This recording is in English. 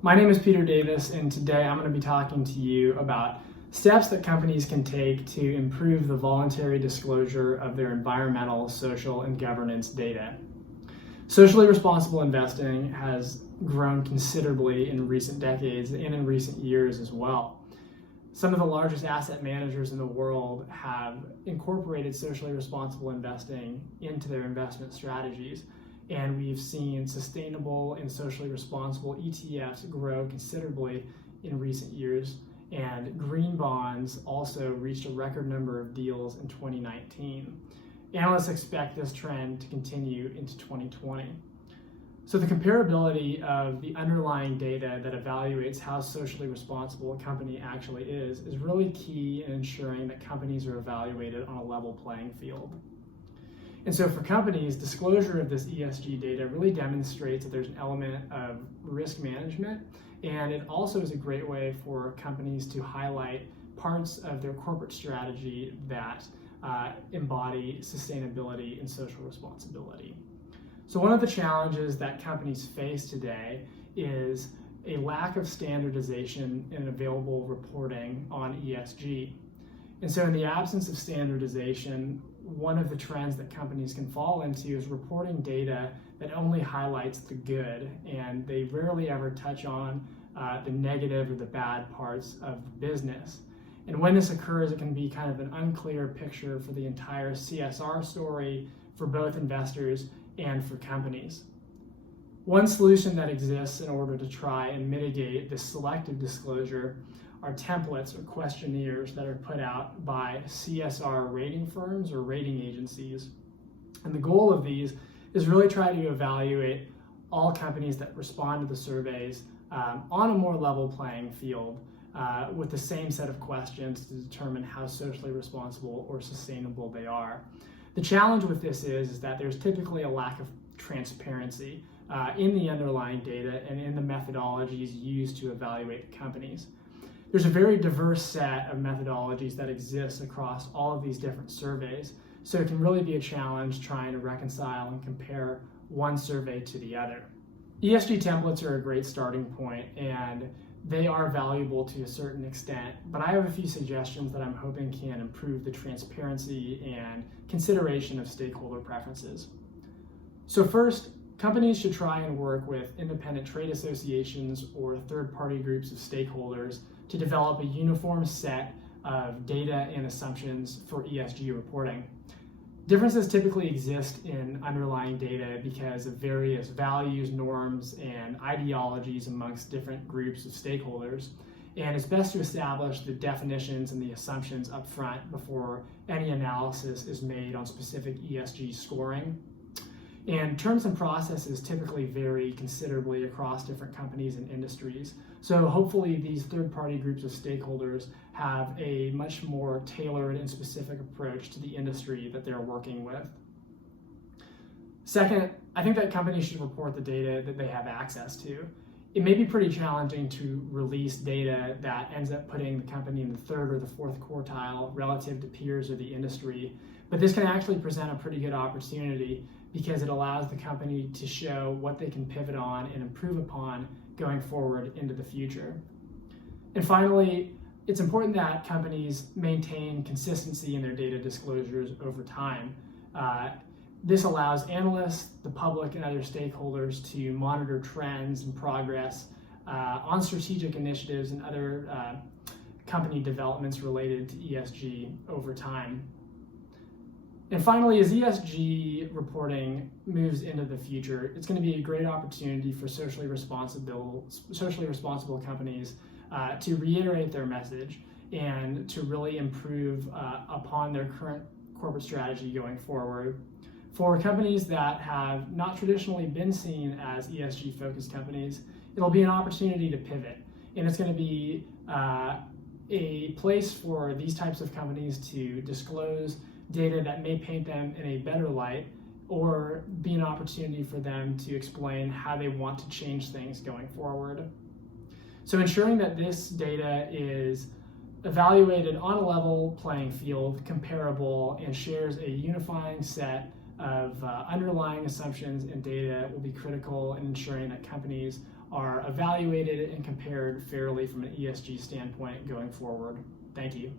My name is Peter Davis, and today I'm going to be talking to you about steps that companies can take to improve the voluntary disclosure of their environmental, social, and governance data. Socially responsible investing has grown considerably in recent decades and in recent years as well. Some of the largest asset managers in the world have incorporated socially responsible investing into their investment strategies. And we've seen sustainable and socially responsible ETFs grow considerably in recent years. And green bonds also reached a record number of deals in 2019. Analysts expect this trend to continue into 2020. So the comparability of the underlying data that evaluates how socially responsible a company actually is really key in ensuring that companies are evaluated on a level playing field. And so for companies, disclosure of this ESG data really demonstrates that there's an element of risk management, and it also is a great way for companies to highlight parts of their corporate strategy that embody sustainability and social responsibility. So one of the challenges that companies face today is a lack of standardization and available reporting on ESG. And so in the absence of standardization, one of the trends that companies can fall into is reporting data that only highlights the good, and they rarely ever touch on the negative or the bad parts of the business. And when this occurs, it can be kind of an unclear picture for the entire CSR story for both investors and for companies. One solution that exists in order to try and mitigate this selective disclosure are templates or questionnaires that are put out by CSR rating firms or rating agencies. And the goal of these is really try to evaluate all companies that respond to the surveys on a more level playing field with the same set of questions to determine how socially responsible or sustainable they are. The challenge with this is that there's typically a lack of transparency in the underlying data and in the methodologies used to evaluate the companies. There's a very diverse set of methodologies that exist across all of these different surveys, so it can really be a challenge trying to reconcile and compare one survey to the other. ESG templates are a great starting point, and they are valuable to a certain extent, but I have a few suggestions that I'm hoping can improve the transparency and consideration of stakeholder preferences. So first, companies should try and work with independent trade associations or third-party groups of stakeholders to develop a uniform set of data and assumptions for ESG reporting. Differences typically exist in underlying data because of various values, norms, and ideologies amongst different groups of stakeholders. And it's best to establish the definitions and the assumptions up front before any analysis is made on specific ESG scoring. And terms and processes typically vary considerably across different companies and industries. So hopefully these third-party groups of stakeholders have a much more tailored and specific approach to the industry that they're working with. Second, I think that companies should report the data that they have access to. It may be pretty challenging to release data that ends up putting the company in the third or the fourth quartile relative to peers or the industry, but this can actually present a pretty good opportunity because it allows the company to show what they can pivot on and improve upon going forward into the future. And finally, it's important that companies maintain consistency in their data disclosures over time. This allows analysts, the public, and other stakeholders to monitor trends and progress on strategic initiatives and other company developments related to ESG over time. And finally, as ESG reporting moves into the future, it's going to be a great opportunity for socially responsible companies to reiterate their message and to really improve upon their current corporate strategy going forward. For companies that have not traditionally been seen as ESG-focused companies, it'll be an opportunity to pivot. And it's going to be a place for these types of companies to disclose data that may paint them in a better light or be an opportunity for them to explain how they want to change things going forward. So ensuring that this data is evaluated on a level playing field, comparable, and shares a unifying set of underlying assumptions and data will be critical in ensuring that companies are evaluated and compared fairly from an ESG standpoint going forward. Thank you.